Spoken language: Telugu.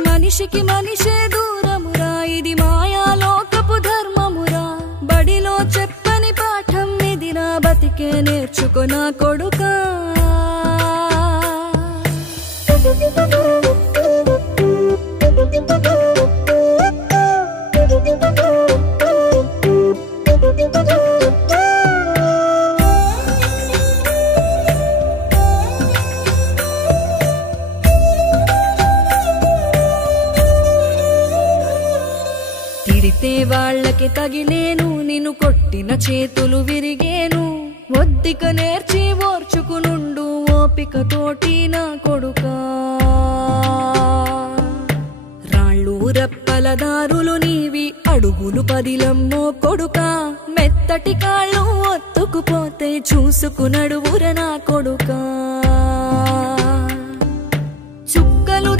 మనిషికి మనిషే దూరమురా ఇది మాయాలోకపు ధర్మమురా బడిలో చెప్పని పాఠం ఇదిరా బతికే నేర్చుకో నా కొడుకా తిడితే వాళ్ళకి తగిలేను నిన్ను కొట్టిన చేతులు విరిగేను ఒద్దిక నేర్చి ఓర్చుకునుండు ఓపికతోటి నా కొడుకా రాళ్ళు రప్పల దారులు నీవి అడుగులు పదిలమ్మో కొడుకా మెత్తటి కాళ్ళు ఒత్తుకుపోతే చూసుకునడువుర నా కొడుకా చుక్కలు